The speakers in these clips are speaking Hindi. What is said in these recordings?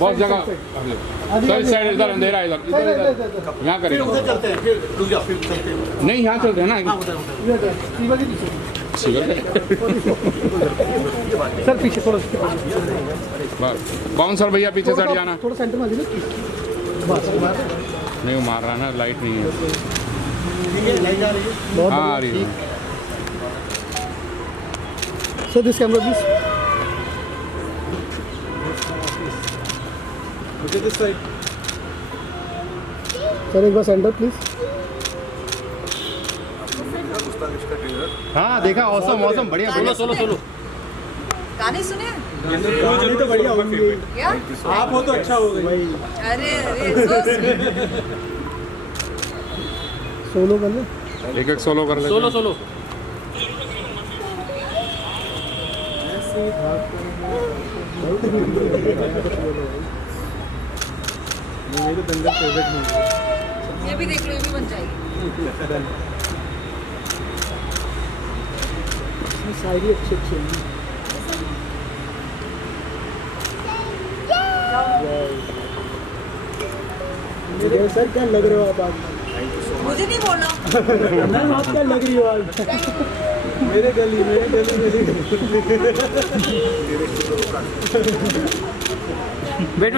बहुत जगह सर इस साइड इधर अंधेरा इधर इधर इधर यहाँ करेंगे उधर चलते हैं फिर रुक जाओ फिर चलते हैं नहीं यहाँ चलते हैं ना सर पीछे थोड़ा बाउंसर भैया पीछे से हट जाना थोड़ा सेंटर में आ जाइए बस नहीं वो मार रहा है ना लाइट नहीं है ठीक है नहीं जा रही है हाँ आ रही है सर दिस कैमरा प्लीज मुझे दिस साइड सर एक बार सेंटर प्लीज हाँ देखा औसम औसम बढ़िया गाने सोलो सुने? गाने सुने गाने तो बढ़िया होंगे क्या आप हो तो अच्छा होगा भाई अरे अरे so sweet. सोलो कर ले एक सोलो कर ले सोलो मेरी तो दंगल फेवरेट मूवी ये भी देख लो ये भी बन जाएगी शायरी अच्छी अच्छी है मेरे सर क्या लग रहे हो आप आज मुझे नहीं बोलना मैम आप क्या लग रही हो आज मेरे गली वेट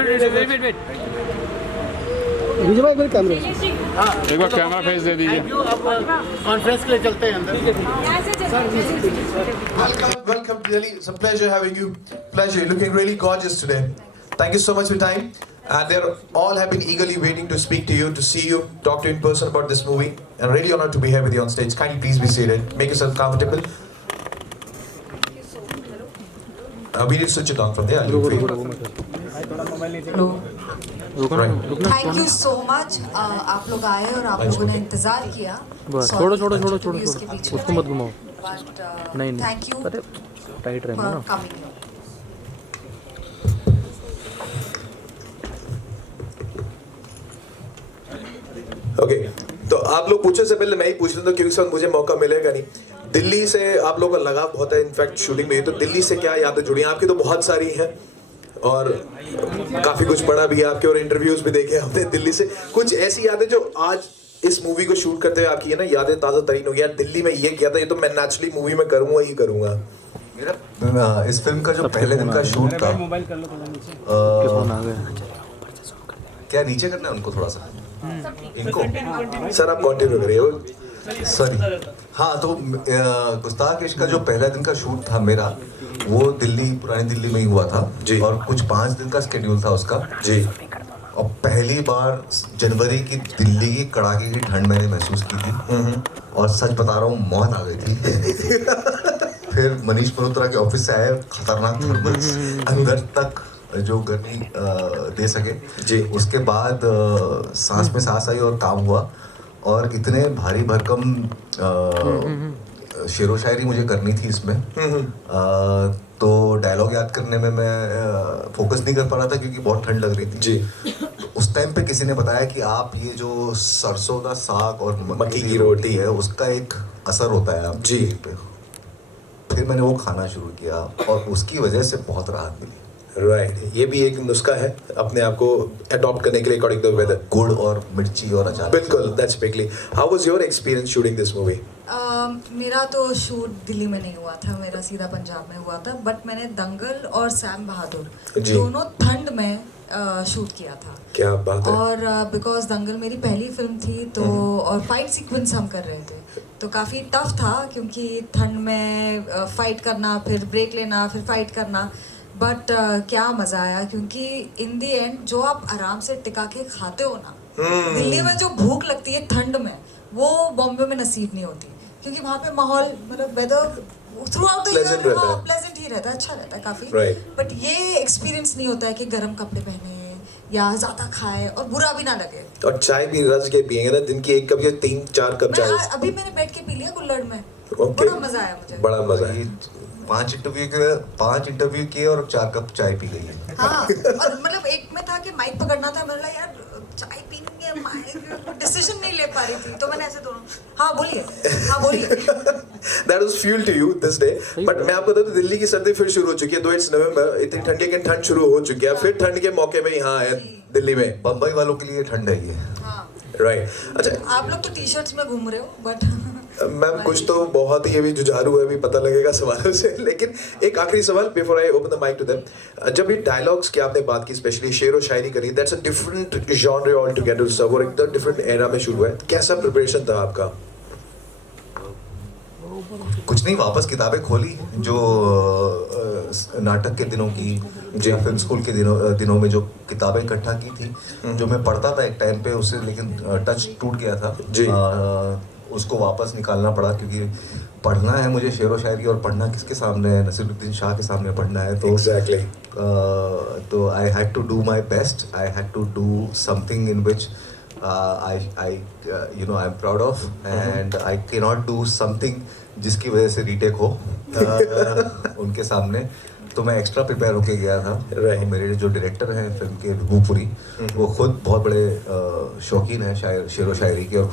विजय भाई मेरे कैमरे एक बार कैमरा फेस दे दीजिए अब कॉन्फ्रेंस के लिए चलते हैं अंदर Welcome, really. It's a pleasure having you. Pleasure. You're looking really gorgeous today. Thank you so much for your time. And they're all have been eagerly waiting to speak to you, to see you, talk to you in person about this movie. And really honored to be here with you on stage. Kindly please be seated. Make yourself comfortable. We need to switch it on from there. Hello Right. Thank you so much आप लोग आए और आप लोगों ने इंतजार किया छोड़ो उसको मत घुमाओ नहीं थैंक यू अरे टाइट रहेगा फॉर ना कमिंग ओके तो आप लोग पूछने से पहले मैं ही पूछ रहा था क्योंकि सर मुझे मौका मिलेगा नहीं दिल्ली से आप लोगों का लगाव बहुत है इनफैक्ट शूटिंग में तो दिल्ली से क्या यादें जुड़ी हैं आपकी तो बहुत सारी हैं और काफी कुछ पढ़ा भी है आपके और इंटरव्यूज भी देखे हमने दिल्ली से कुछ ऐसी यादें जो आज इस मूवी को शूट करते हुए आपकी है ना यादें ताज़ा तरीन हो गई यार दिल्ली में ये किया था ये तो मैं नेचुरली मूवी में करूंगा ही करूंगा मेरा इस फिल्म का जो पहले दिन का शूट था क्या नीचे करना है उनको थोड़ा सा इनको सर आप कंटिन्यू करिए सॉरी हाँ तो गुस्ताख इश्क का जो पहला दिन का शूट था मेरा वो दिल्ली पुरानी दिल्ली में ही हुआ था जी। और कुछ 5 दिन का स्केड्यूल था उसका जी और पहली बार जनवरी की दिल्ली की कड़ाके की ठंड मैंने महसूस की थी और सच बता रहा हूँ मौत आ गई थी फिर मनीष मल्होत्रा के ऑफिस से आए खतरनाक थर्मल्स अंदर तक जो गर्मी दे सके जी। उसके बाद सांस में सांस आई और काम हुआ और इतने भारी भरकम शेरो शायरी मुझे करनी थी इसमें तो डायलॉग याद करने में मैं फोकस नहीं कर पा रहा था क्योंकि बहुत ठंड लग रही थी जी उस टाइम पे किसी ने बताया कि आप ये जो सरसों का साग और मक्की की रोटी है उसका एक असर होता है आप जी। पे फिर मैंने वो खाना शुरू किया और उसकी वजह से बहुत राहत मिली राइट ये भी एक नुस्खा है अपने आप को अडॉप्ट करने के लिए अकॉर्डिंग टू वेदर गुड़ और मिर्ची और अचार बिल्कुल that's bigly how was your experience shooting this movie मेरा तो शूट दिल्ली में नहीं हुआ था मेरा सीधा पंजाब में हुआ था बट मैंने दंगल और सैम बहादुर जी। दोनों ठंड में शूट किया था क्या बात है और बिकॉज दंगल मेरी पहली फिल्म थी तो और फाइट सीक्वेंस हम कर रहे थे तो काफ़ी टफ था क्योंकि ठंड में फाइट करना फिर ब्रेक लेना फिर फाइट करना बट क्या मज़ा आया क्योंकि इन दी एंड जो आप आराम से टिका के खाते हो ना दिल्ली में जो भूख लगती है ठंड में वो बॉम्बे में नसीब नहीं होती क्योंकि वहाँ पे माहौल मतलब whether through out the Pleasant year रहता है। प्लेजेंट ही रहता है अच्छा रहता है काफ़ी Right. बट ये एक्सपीरियंस नहीं होता है कि गर्म कपड़े पहने या ज़्यादा खाए और बुरा भी ना लगे और चाय भी रज के पियेंगे ना दिन की 1 कप या 3-4 कप चाय अभी मैंने बैठ के पी लिया कुल्हड़ में ओके बड़ा मज़ा आया मुझे बड़ा मजा है 5 इंटरव्यू किए और 4 कप चाय पी गई है हाँ और मतलब एक में था कि माइक पकड़ना था मेरे लिए यार चाय पीनी है माइक डिसीजन नहीं ले पा रही थी तो मैंने ऐसे दोनों हाँ बोलिए that was fuel to you this day. But मैं आपको बता दूं दिल्ली की सर्दी फिर शुरू हो चुकी है, दो इट्स नवंबर, इतनी ठंडी के ठंड शुरू हो चुकी है, फिर ठंड के मौके में यहाँ आए दिल्ली में। बम्बई वालों के लिए ठंड है ये। हाँ, राइट अच्छा आप लोग तो टी शर्ट्स में घूम रहे हो बट मैम कुछ तो बहुत ही अभी जुझारू है, अभी पता लगेगा सवालों से। लेकिन एक आखिरी सवाल before I open the mic to them, जब ये डायलॉग्स की आपने बात की, स्पेशली शेर व शायरी करी, that's a different genre all together, सब और एकदम डिफरेंट एरा में शुरू हुआ है, कैसा प्रिपरेशन था आपका? कुछ नहीं, वापस किताबें खोली जो नाटक के दिनों की, जो फिल्म स्कूल के दिनों में जो किताबें इकट्ठा की थी, जो मैं पढ़ता था एक टाइम पे, उससे लेकिन टच टूट गया था जी। उसको वापस निकालना पड़ा, क्योंकि पढ़ना है मुझे शेर व शायरी, और पढ़ना किसके सामने है? नसीरुद्दीन शाह के सामने पढ़ना है। तो एग्जैक्टली तो I had to do my best, I had to do something in which I you know I'm proud of, and I cannot do something जिसकी वजह से रीटेक हो उनके सामने। तो मैं एक्स्ट्रा प्रिपेयर होके गया था। मेरे जो डायरेक्टर हैं फिल्म के, विभूपुरी, वो खुद बहुत बड़े शौकीन हैं शेर व शायरी के, और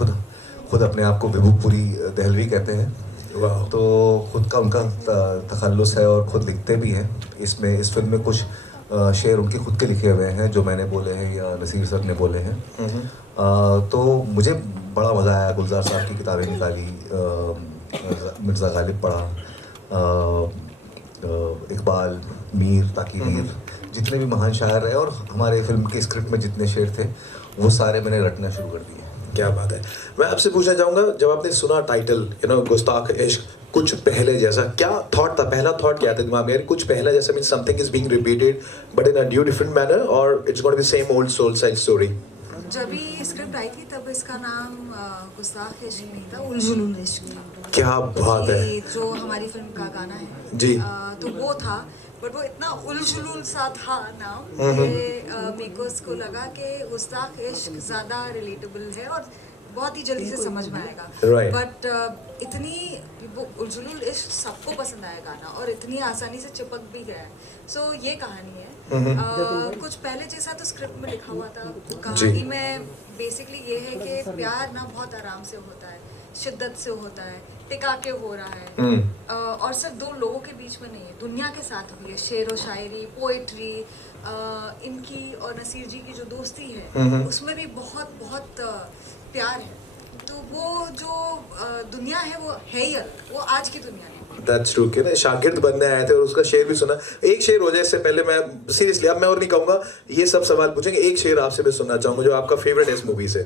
खुद अपने आप को विभूपुरी दहलवी कहते हैं। तो खुद का उनका तखल्लुस है और खुद लिखते भी हैं। इस फिल्म में कुछ शेर उनके खुद के लिखे हुए हैं जो मैंने बोले हैं या नसीर सर ने बोले हैं। तो मुझे बड़ा मज़ा आया। गुलजार साहब की किताबें निकाली, मिर्ज़ा गालिब पढ़ा, इकबाल, मीर, ताकि मीर, जितने भी महान शायर हैं, और हमारे फिल्म के स्क्रिप्ट में जितने शेर थे वो सारे मैंने रटना शुरू कर दिए। क्या बात है। मैं आपसे पूछना चाहूँगा, जब आपने सुना टाइटल गुस्ताख इश्क, कुछ पहले जैसा क्या थॉट था? पहला थॉट क्या था दिमाग में? कुछ पहला जैसा mean something is being repeated but in a new different manner, और it's gonna be same old soul side story? जब भी स्क्रिप्ट आई थी तब इसका नाम गुस्ताख इश्क नहीं था, उलझुलुल इश्क। क्या बात है। जो हमारी फिल्म का गाना है जी, तो वो था, बट वो इतना उलझुलुल सा था नाम कि मेरे को इसको लगा कि गुस्ताख इश्क ज़्यादा रिलेटेबल है और बहुत ही जल्दी से समझ में आएगा। Right. बट इतनी वो उलझुलुल इश्क सबको पसंद आया गाना, और इतनी आसानी से चिपक भी गया है। सो ये कहानी है। कुछ पहले जैसा तो स्क्रिप्ट में लिखा हुआ था। कहानी में बेसिकली ये है कि प्यार ना बहुत आराम से होता है, शिद्दत से होता है, टिका के हो रहा है, और सिर्फ दो लोगों के बीच में नहीं है, दुनिया के साथ भी है। शेर व शायरी, पोएट्री, इनकी और नसीर जी की जो दोस्ती है उसमें भी बहुत बहुत प्यार है। तो वो जो दुनिया है वो है ही अलग, वो आज की दुनिया है। That's true कि ना शागिर्द बनने आए थे और उसका शेर भी सुना। एक शेर हो जाए इससे पहले, मैं सीरियसली अब मैं और नहीं कहूँगा, ये सब सवाल पूछेंगे। एक शेर आपसे मैं सुनना चाहूँगा जो आपका फेवरेट इस मूवी से।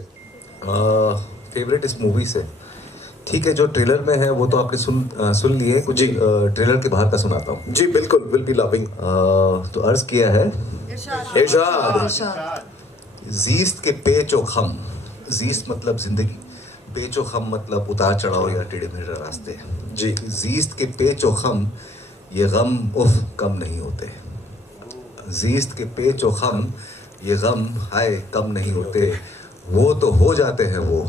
फेवरेट इस मूवी से ठीक है, जो ट्रेलर में है वो तो आपने सुन लिए। कुछ ट्रेलर के बाहर का सुनाता हूँ। जी बिल्कुल, विल बी लविंग। तो अर्ज किया है, इरशाद। जीस्त के पेच व खम, जीस्त मतलब जिंदगी, पेच व खम मतलब उतार चढ़ाव या टेढ़े मेढ़े रास्ते। जी, जीस्त के पेच व खम, ये गम उफ कम नहीं होते। जीस्त के पेच व खम, ये गम हाय कम नहीं होते। वो तो हो जाते हैं वो,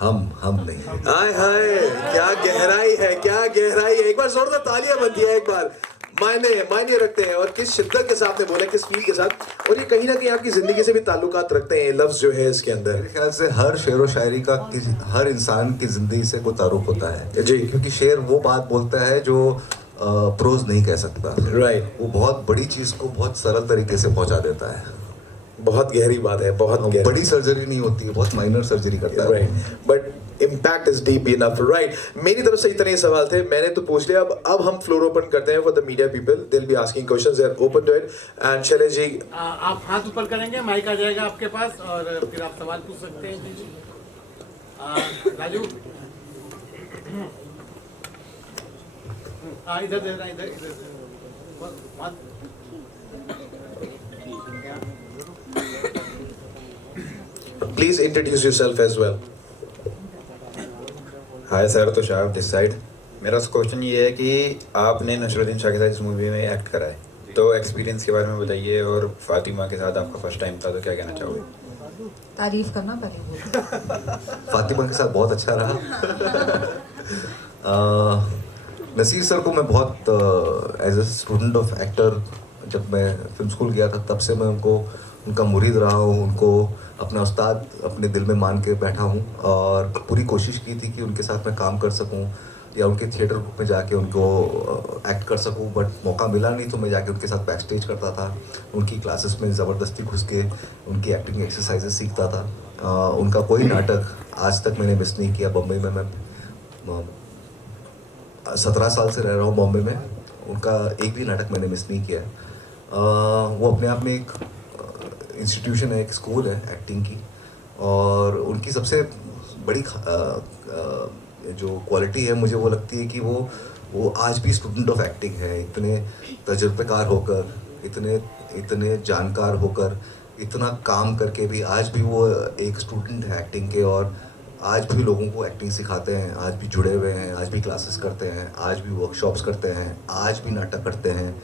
हम नहीं। हाय हाय, क्या गहराई है, क्या गहराई है। एक बार जोरदार तालियां बनती है, एक बार मायने रखते हैं, और किस शिद्दत के साथ ने बोला, किस फील के साथ, और ये कहीं ना कहीं आपकी जिंदगी से भी ताल्लुकात रखते हैं लफ्ज जो है इसके अंदर। मेरे ख्याल से हर शेर व शायरी का हर इंसान की जिंदगी से कोई तारुफ होता है जी, क्योंकि शेर वो बात बोलता है जो प्रोज नहीं कह सकता। राइट। वो बहुत बड़ी चीज को बहुत सरल तरीके से पहुंचा देता है। बहुत गहरी बात है, बहुत गहरी। बड़ी सर्जरी नहीं होती है, बहुत माइनर सर्जरी करता है। Right, but impact is deep enough. Right, मेरी तरफ से इतने सवाल थे, मैंने तो पूछ लिया। अब हम फ्लोर ओपन करते हैं for the media people, they will be asking questions, they are open to it. And Shailesh ji, आप हाथ ऊपर करेंगे, माइक आ जाएगा आपके पास, और फिर आप सवाल पूछ सकते हैं। जी राजू, इधर देखना, इधर please introduce yourself as well. Hi sir, तो शाह दिस साइड। मेरा क्वेश्चन ये है कि आपने नसरुद्दीन शाह के साथ इस मूवी में एक्ट करा है, तो एक्सपीरियंस के बारे में बताइए, और फातिमा के साथ आपका फर्स्ट टाइम था, तो क्या कहना चाहोगे? तारीफ करना पहले। फातिमा के साथ बहुत अच्छा रहा। नसीर सर को मैं बहुत as a student of actor, जब मैं फिल्म स्कूल गया था तब से मैं उनका मुरीद रहा हूँ, उनको अपना उस्ताद अपने दिल में मान के बैठा हूँ, और पूरी कोशिश की थी कि उनके साथ मैं काम कर सकूँ। या उनके थिएटर ग्रुप में जाके उनको एक्ट कर सकूं, बट मौका मिला नहीं। तो मैं जाके उनके साथ बैक स्टेज करता था, उनकी क्लासेस में ज़बरदस्ती घुस के उनकी एक्टिंग एक्सरसाइजेस सीखता था। उनका कोई नाटक आज तक मैंने मिस नहीं किया। बम्बई में मैं 17 साल से रह रहा हूँ बॉम्बे में, उनका एक भी नाटक मैंने मिस नहीं किया। वो अपने आप में एक इंस्टीट्यूशन है, एक स्कूल है एक्टिंग की। और उनकी सबसे बड़ी जो क्वालिटी है मुझे वो लगती है कि वो आज भी स्टूडेंट ऑफ एक्टिंग है। इतने तजुर्बेकार होकर, इतने जानकार होकर, इतना काम करके भी आज भी वो एक स्टूडेंट है एक्टिंग के, और आज भी लोगों को एक्टिंग सिखाते हैं, आज भी जुड़े हुए हैं, आज भी क्लासेस करते हैं, आज भी वर्कशॉप्स करते हैं, आज भी नाटक करते हैं,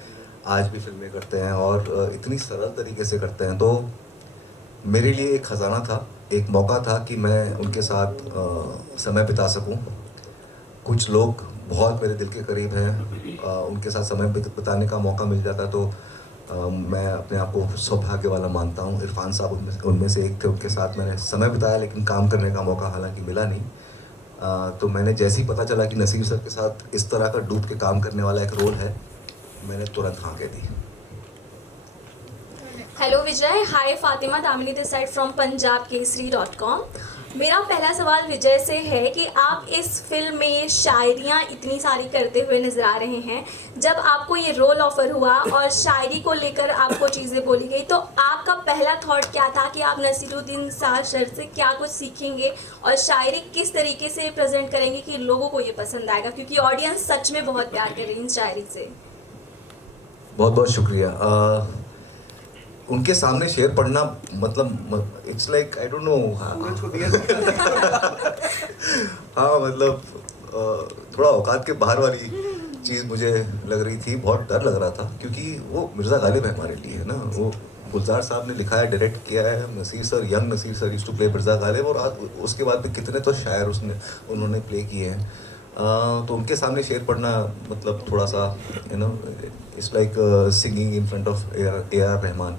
आज भी फिल्में करते हैं, और इतनी सरल तरीके से करते हैं। तो मेरे लिए एक ख़जाना था, एक मौका था कि मैं उनके साथ समय बिता सकूं। कुछ लोग बहुत मेरे दिल के करीब हैं, उनके साथ समय बिताने का मौका मिल जाता तो मैं अपने आप को सौभाग्य वाला मानता हूं। इरफान साहब उनमें से एक थे, उनके साथ मैंने समय बिताया, लेकिन काम करने का मौका हालांकि मिला नहीं। तो मैंने जैसे ही पता चला कि नसीर सर के साथ इस तरह का डूब के काम करने वाला एक रोल है, मैंने तुरंत हाँ कह दी। Hello Vijay, hi Fatima Damini this side from punjabkesari.com। मेरा पहला सवाल विजय से है कि आप इस फिल्म में शायरियाँ इतनी सारी करते हुए नजर आ रहे हैं। जब आपको ये रोल ऑफर हुआ और शायरी को लेकर आपको चीज़ें बोली गई, तो आपका पहला थॉट क्या था कि आप नसीरुद्दीन शाह सर से क्या कुछ सीखेंगे और शायरी किस तरीके से प्रेजेंट करेंगे कि लोगों को ये पसंद आएगा, क्योंकि ऑडियंस सच में बहुत प्यार कर रही है इस शायरी से। बहुत बहुत शुक्रिया। उनके सामने शेर पढ़ना मतलब it's like I don't know. हाँ मतलब थोड़ा औकात के बाहर वाली चीज़ मुझे लग रही थी, बहुत डर लग रहा था, क्योंकि वो मिर्ज़ा गालिब है हमारे लिए, है ना। वो गुलजार साहब ने लिखा है, डायरेक्ट किया है। Naseer sir, young Naseer sir used to play Mirza Ghalib, और उसके बाद भी कितने तो शायर उन्होंने प्ले किए हैं। तो उनके सामने शेर पढ़ना मतलब थोड़ा सा it's like singing in front of A.R. Rahman.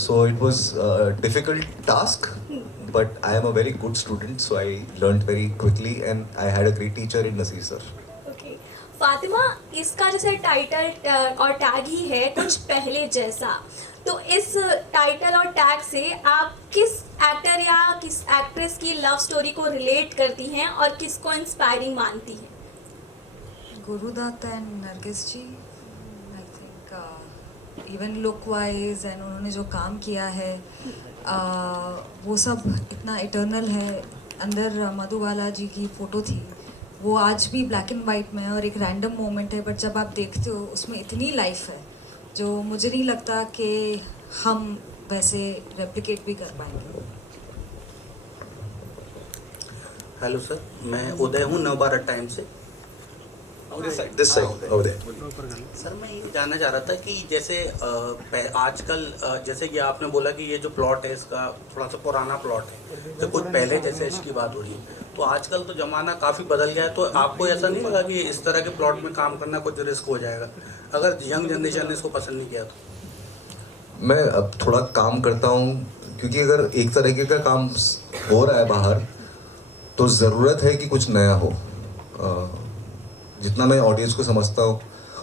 So it was a difficult task, but I am a very good student, so I learned very quickly and I had a great teacher in Nasir sir. Okay. Fatima, इसका जैसे टाइटल और टैग ही है कुछ पहले जैसा, तो इस टाइटल और टैग से आप किस एक्टर या किस एक्ट्रेस की लव स्टोरी को रिलेट करती हैं और किसको इंस्पायरिंग मानती हैं? Guru Dutt and Nargis ji, I think even look wise and उन्होंने जो काम किया है वो सब इतना इटर्नल है। अंदर मधुबाला जी की फ़ोटो थी, वो आज भी ब्लैक एंड वाइट में है और एक रैंडम मोमेंट है, बट जब आप देखते हो उसमें इतनी लाइफ है जो मुझे नहीं लगता कि हम वैसे रेप्लिकेट भी कर पाएंगे। हेलो सर, मैं उदय हूँ नवभारत टाइम से। This side, over there. Sir मैं ये जानना चाह रहा था कि जैसे आजकल जैसे कि आपने बोला कि ये जो प्लॉट है इसका थोड़ा सा पुराना प्लॉट है, तो कुछ पहले जैसे इसकी बात हो रही है, तो आजकल तो ज़माना काफ़ी बदल गया है, तो आपको ऐसा नहीं लगा कि इस तरह के प्लॉट में काम करना कुछ रिस्क हो जाएगा अगर यंग जनरेशन ने इसको पसंद नहीं किया तो? मैं अब थोड़ा काम करता हूँ, क्योंकि अगर एक तरीके का काम हो रहा है बाहर, तो ज़रूरत है कि कुछ नया हो। जितना मैं ऑडियंस को समझता हूँ,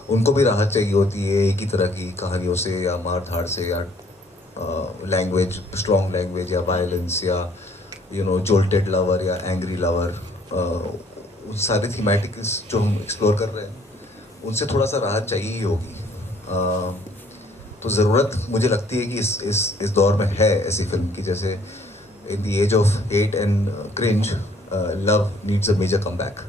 उनको भी राहत चाहिए होती है एक ही तरह की कहानियों से, या मार धाड़ से, या लैंग्वेज, स्ट्रॉन्ग लैंग्वेज, या वायलेंस, या जोल्टेड लवर या एंग्री लवर, सारे थीमेटिक्स जो हम एक्सप्लोर कर रहे हैं उनसे थोड़ा सा राहत चाहिए ही होगी। तो ज़रूरत मुझे लगती है कि इस दौर में है ऐसी फिल्म की, जैसे in the age of hate and cringe, love needs a major come back.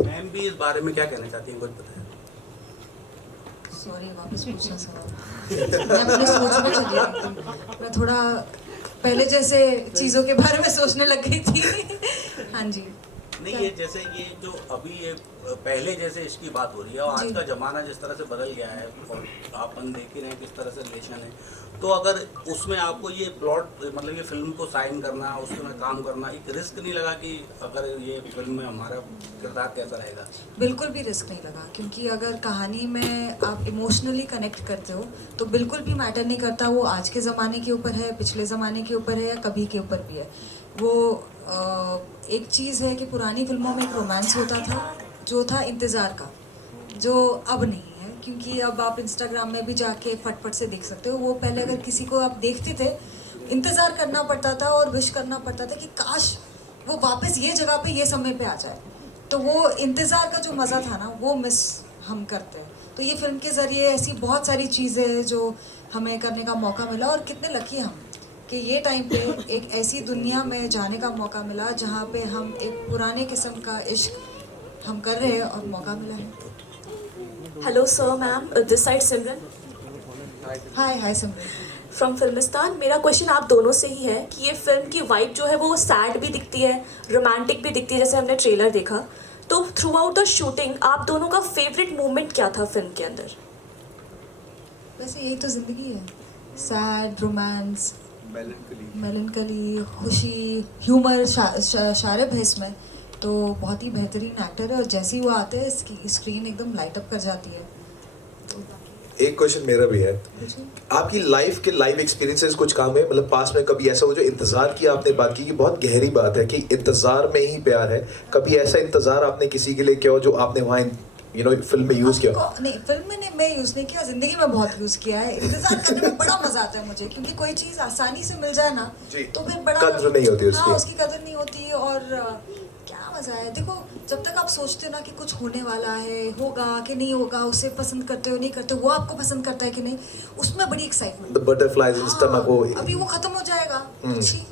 Ma'am भी इस बारे में क्या कहना चाहती हैं, कुछ बताएं? सॉरी, वापस पूछना सवाल। मैं अपनी सोच में चली गई, मैं थोड़ा पहले जैसे चीज़ों के बारे में सोचने लग गई थी। हाँ जी। नहीं, ये जैसे ये जो अभी ये पहले जैसे इसकी बात हो रही है, और आज का ज़माना जिस तरह से बदल गया है, और अपन देख ही रहे हैं किस तरह से रिलेशन है, तो अगर उसमें आपको ये प्लॉट मतलब ये फिल्म को साइन करना, उसमें काम करना, एक रिस्क नहीं लगा कि अगर ये फिल्म में हमारा किरदार कैसा रहेगा? बिल्कुल भी रिस्क नहीं लगा, क्योंकि अगर कहानी में आप इमोशनली कनेक्ट करते हो तो बिल्कुल भी मैटर नहीं करता वो आज के ज़माने के ऊपर है, पिछले ज़माने के ऊपर है, या कभी के ऊपर भी है। वो एक चीज़ है कि पुरानी फिल्मों में एक रोमांस होता था जो था इंतज़ार का, जो अब नहीं है, क्योंकि अब आप इंस्टाग्राम में भी जाके फटफट से देख सकते हो। वो पहले अगर किसी को आप देखते थे, इंतज़ार करना पड़ता था और विश करना पड़ता था कि काश वो वापस ये जगह पे ये समय पे आ जाए। तो वो इंतज़ार का जो मज़ा था ना, वो मिस हम करते हैं। तो ये फिल्म के ज़रिए ऐसी बहुत सारी चीज़ें हैं जो हमें करने का मौका मिला, और कितने लकी हम कि ये टाइम पे एक ऐसी दुनिया में जाने का मौका मिला जहाँ पे हम एक पुराने किस्म का इश्क हम कर रहे हैं और मौका मिला है। Hello sir, ma'am, this side Simran hi Simran from Filmistan. मेरा क्वेश्चन आप दोनों से ही है कि ये फिल्म की वाइब जो है वो सैड भी दिखती है, रोमांटिक भी दिखती है, जैसे हमने ट्रेलर देखा। तो थ्रू आउट द शूटिंग आप दोनों का फेवरेट मोमेंट क्या था फिल्म के अंदर? वैसे यही तो ज़िंदगी है, सैड, रोमांस, मेलनकली, खुशी, ह्यूमर शारिब है इसमें। तो बहुत ही बेहतरीन एक्टर है, और जैसे ही वो आते हैं इसकी स्क्रीन एकदम लाइट अप कर जाती है। एक क्वेश्चन मेरा भी है, आपकी लाइफ के लाइव एक्सपीरियंसेस कुछ काम है, मतलब पास में कभी ऐसा हो जो इंतजार की आपने बात की कि बहुत गहरी बात है कि इंतजार में ही प्यार है, कभी ऐसा इंतजार आपने किसी के लिए किया हो जो आपने वहाँ फिल्म में यूज किया? नहीं, फिल्म में मैं यूज नहीं किया, जिंदगी में बहुत यूज किया है। इंतजार करने में बड़ा मजा आता है मुझे, क्योंकि कोई चीज आसानी से मिल जाए ना तो फिर बड़ा कद्र नहीं होती उसकी। हाँ, उसकी कदर नहीं होती। और क्या मजा है, देखो जब तक आप सोचते हो ना कि कुछ होने वाला है, होगा कि नहीं होगा, उसे पसंद करते हो नहीं करते, वो आपको पसंद करता है कि नहीं, उसमें बड़ी excitement. The butterflies in stomach, वो अभी वो खत्म हो जाएगा। अच्छी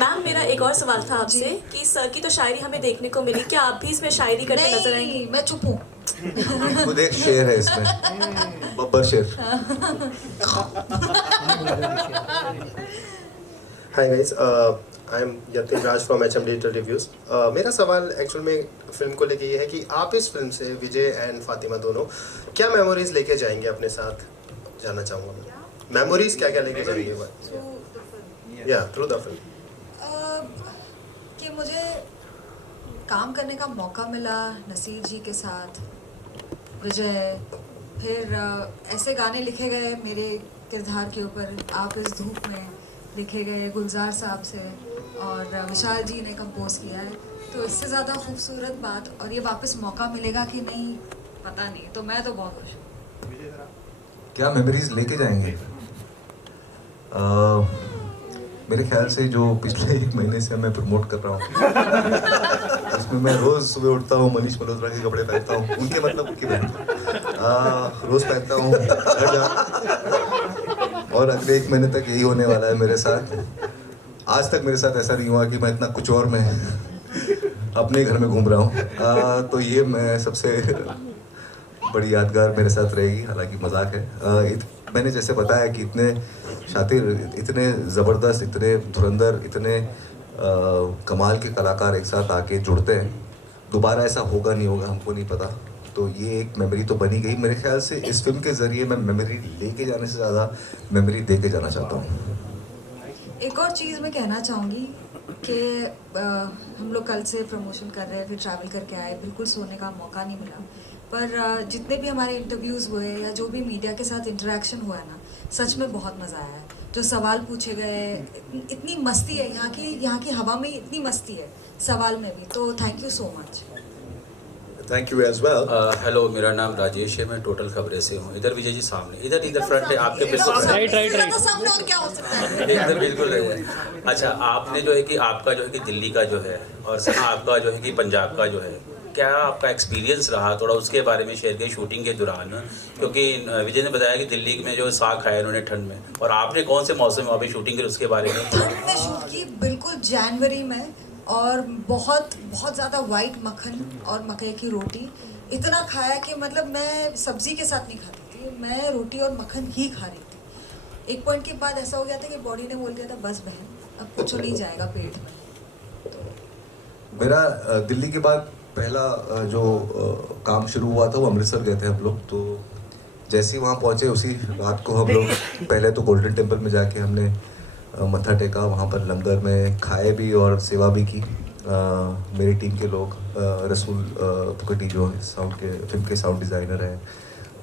मैम, मेरा एक और सवाल था आपसे कि सर की तो शायरी हमें देखने को मिली, क्या आप भी इसमें शायरी करते नजर आएंगे? नहीं, मैं चुप हूँ। खुद एक शेर है इसमें, बब्बर शेर। Hi guys, I am Yatin Raj from HM digital reviews. मेरा सवाल एक्चुअल में फिल्म को लेके ये है कि आप इस फिल्म से विजय एंड फातिमा दोनों क्या मेमोरीज लेके जाएंगे अपने साथ, जानना चाहूँगा मैं। मेमोरीज क्या क्या लेके जाएंगे या थ्रू द फिल्म? कि मुझे काम करने का मौका मिला नसीर जी के साथ, विजय, फिर ऐसे गाने लिखे गए मेरे किरदार के ऊपर, आप इस धूप में, लिखे गए गुलजार साहब से, और विशाल जी ने कंपोज किया है। तो इससे ज़्यादा खूबसूरत बात, और ये वापस मौका मिलेगा कि नहीं पता नहीं, तो मैं तो बहुत खुश हूँ। क्या मेमोरीज लेके जाएंगे? मेरे ख्याल से जो पिछले 1 महीने से मैं प्रमोट कर रहा हूँ उसमें मैं रोज़ सुबह उठता हूँ, मनीष मल्होत्रा के कपड़े पहनता हूँ, उनके मतलब उनके रोज़ पहनता हूँ, और अगले 1 महीने तक यही होने वाला है मेरे साथ। आज तक मेरे साथ ऐसा नहीं हुआ कि मैं इतना कुछ और मैं अपने घर में घूम रहा हूँ। तो ये मैं सबसे बड़ी यादगार मेरे साथ रहेगी, हालांकि मजाक है। मैंने जैसे बताया कि इतने शातिर, इतने ज़बरदस्त, इतने धुरंधर, इतने कमाल के कलाकार एक साथ आके जुड़ते हैं, दोबारा ऐसा होगा नहीं होगा हमको नहीं पता। तो ये एक मेमोरी तो बनी गई। मेरे ख्याल से इस फिल्म के ज़रिए मैं मेमोरी लेके जाने से ज़्यादा मेमोरी दे के जाना चाहता हूँ। एक और चीज़ मैं कहना चाहूँगी कि हम लोग कल से प्रमोशन कर रहे हैं, फिर ट्रैवल करके आए, बिल्कुल सोने का मौका नहीं मिला, पर जितने भी हमारे इंटरव्यूज़ हुए या जो भी मीडिया के साथ इंटरेक्शन हुआ है ना, सच में बहुत मज़ा आया है। जो सवाल पूछे गए, इतनी मस्ती है यहाँ की हवा में इतनी मस्ती है सवाल में भी। तो thank you so much. Thank you as well. Hello, मेरा नाम राजेश है, मैं टोटल खबरें से हूँ। इधर विजय जी सामने, इधर फ्रंट है आपके बिल्कुल राइट। सामने और क्या हो सकता है? इधर बिल्कुल है। अच्छा, आपने जो है कि आपका जो है कि दिल्ली का जो है, और आपका जो है कि पंजाब का जो है, क्या आपका एक्सपीरियंस रहा, थोड़ा उसके बारे में शेयर करिए शूटिंग के दौरान। क्योंकि विजय ने बताया कि दिल्ली में जो साग खाया उन्होंने ठंड में, और आपने कौन से मौसम में वहाँ पे शूटिंग की, उसके बारे में। ठंड में शूट की, बिल्कुल जनवरी में, और बहुत बहुत ज़्यादा वाइट मक्खन और मकई की रोटी इतना खाया कि मतलब मैं सब्जी के साथ नहीं खाती थी, मैं रोटी और मक्खन ही खा रही थी। एक पॉइंट के बाद ऐसा हो गया था कि बॉडी ने बोल दिया था बस बहन, अब कुछ नहीं जाएगा पेट में। तो मेरा दिल्ली के बाद पहला जो काम शुरू हुआ था वो अमृतसर गए थे हम लोग। तो जैसे ही वहाँ पहुँचे उसी रात को हम लोग पहले तो गोल्डन टेम्पल में जाके हमने मत्था टेका, वहाँ पर लंगर में खाए भी और सेवा भी की। मेरी टीम के लोग, रसूल पुकटी जो साउंड के फिल्म के साउंड डिज़ाइनर हैं,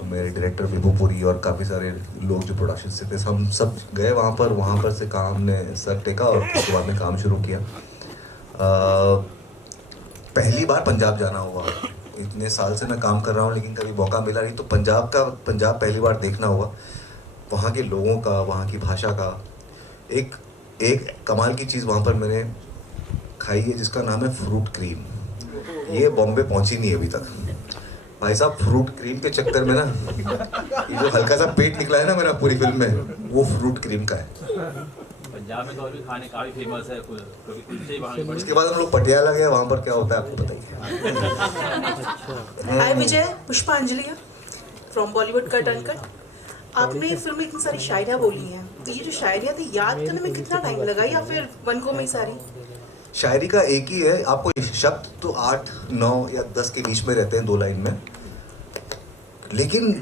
मेरे डायरेक्टर विभूपुरी और काफ़ी सारे लोग जो प्रोडक्शन से थे, हम सब गए वहाँ पर से काम ने सर टेका और उसके बाद में काम शुरू किया। पहली बार पंजाब जाना हुआ, इतने साल से मैं काम कर रहा हूँ लेकिन कभी मौका मिला नहीं, तो पंजाब पहली बार देखना हुआ। वहाँ के लोगों का, वहाँ की भाषा का, एक कमाल की चीज़ वहाँ पर मैंने खाई है जिसका नाम है फ्रूट क्रीम। ये बॉम्बे पहुँची नहीं अभी तक भाई साहब। फ्रूट क्रीम के चक्कर में ना ये जो हल्का सा पेट निकला है ना मेरा पूरी फिल्म में, वो फ्रूट क्रीम का है। पंजाब में तो और भी खाने काफ़ी फेमस है, उसके बाद हम लोग पटियाला गए, वहाँ पर क्या होता है आपको बताइए। हाय विजय, पुष्पांजलि फ्रॉम बॉलीवुड कट अनकट। आपने फिल्म में इतनी सारी शायरियाँ बोली हैं, तो ये जो शायरियाँ थी याद करने में कितना टाइम लगा या फिर वन को में ही सारी? शायरी का एक ही है, आपको शब्द तो 8, 9 या 10 के बीच में रहते हैं 2 लाइन में, लेकिन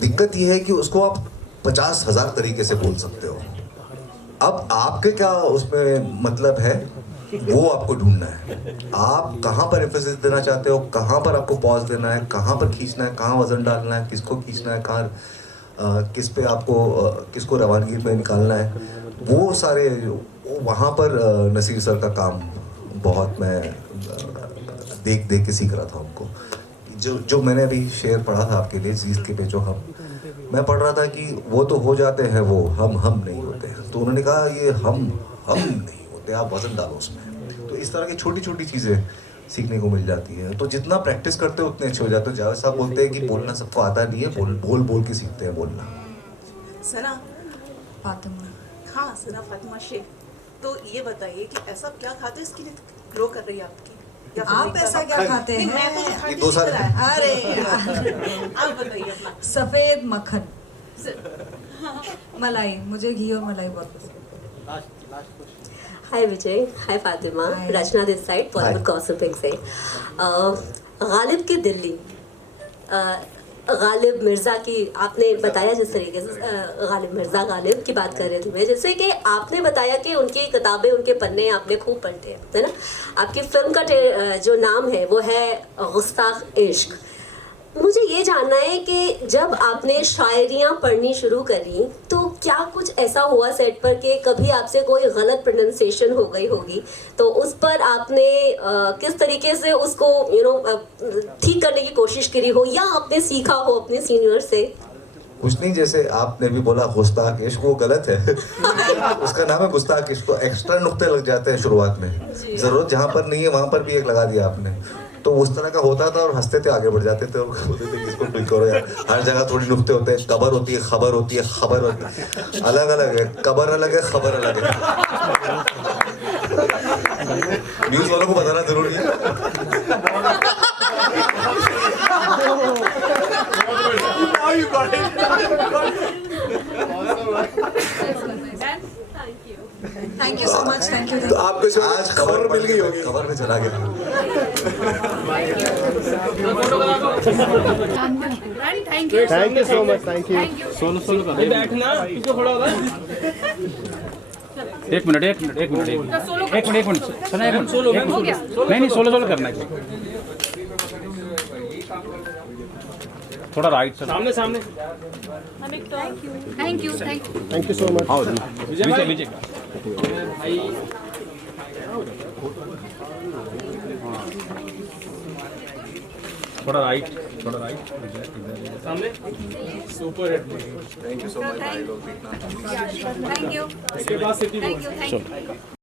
दिक्कत ये है कि उसको आप 50,000 तरीके से बोल सकते हो। अब आपके क्या उसमें मतलब है वो आपको ढूंढना है। आप कहाँ पर एम्फेसिस देना चाहते हो, कहाँ पर आपको पॉज देना है, कहाँ पर खींचना है, कहाँ वजन डालना है, किसको खींचना है, कहाँ किस पे आपको किसको रवानगी पे निकालना है, वो सारे वहाँ पर नसीर सर का काम बहुत मैं देख के सीख रहा था उनको। जो मैंने अभी शेर पढ़ा था आपके लिए, जीत के पेचो हम, मैं पढ़ रहा था कि वो तो हो जाते हैं वो, हम नहीं होते हैं। तो उन्होंने कहा ये हम नहीं होते, आप वजन डालो उसमें। तो इस तरह की छोटी छोटी चीज़ें सीखने को मिल जाती है। तो जितना प्रैक्टिस करते हो उतने अच्छे हो जाते हो। जावेद साहब बोलते हैं कि बोलना सबको आता नहीं है, बोल के सीखते हैं बोलना। सना फातिमा। हाँ, सना फातिमा शेख। तो ये बताइए कि ऐसा क्या खाते हैं इसकी ग्रो कर रही है आपकी? आप ऐसा क्या खाते हैं? मैं तो खाती 2 साल। अरे आप बताइए अपना। सफेद मक्खन, मलाई, मुझे घी और मलाई बहुत पसंद। हाय विजय, hi Fatima, Rachna this side Bollywood gossiping से। गालिब की दिल्ली, गालिब मिर्ज़ा की आपने बताया जिस तरीके से, गालिब की बात कर रही थी मैं, जैसे कि आपने बताया कि उनकी किताबें, उनके पन्ने आपने खूब पढ़ते हैं, है ना। आपकी फिल्म का जो नाम है वो है गुस्ताख इश्क। मुझे ये जानना है कि जब आपने शायरियाँ पढ़नी शुरू करी तो क्या कुछ ऐसा हुआ सेट पर कि कभी आपसे कोई गलत प्रोनाउंसिएशन हो गई होगी, तो उस पर आपने किस तरीके से उसको ठीक करने की कोशिश करी हो, या आपने सीखा हो अपने सीनियर से? कुछ नहीं, जैसे आपने भी बोला गुस्ताख इश्क, वो गलत है। उसका नाम है गुस्ताख इश्क। तो एक्स्ट्रा नुक्ते लग जाते हैं शुरुआत में, जरूरत जहाँ पर नहीं है वहाँ पर भी एक लगा दिया आपने। तो उस तरह का होता था और हंसते थे, आगे बढ़ जाते थे और बोलते थे किसको ठीक करो यार। हर जगह थोड़ी नुक्ते होते हैं। कबर होती है, खबर होती है, खबर होती है, अलग अलग है। कबर अलग है, खबर अलग है। न्यूज़ वालों को बताना जरूरी है। Thank you so much, thank you. तो आपको आज खबर मिल गई होगी, खबर में चला गया। Thank you so much, thank you. Solo कर बैठना, किसको खड़ा होगा? एक मिनट सुना, एक मिनट सोलो नहीं सोलो करना है। थोड़ा राइट से सामने। Thank you so much. Vijay थोड़ा राइट सामने। Super hit. Thank you so much भाई लोग देखना। Thank you.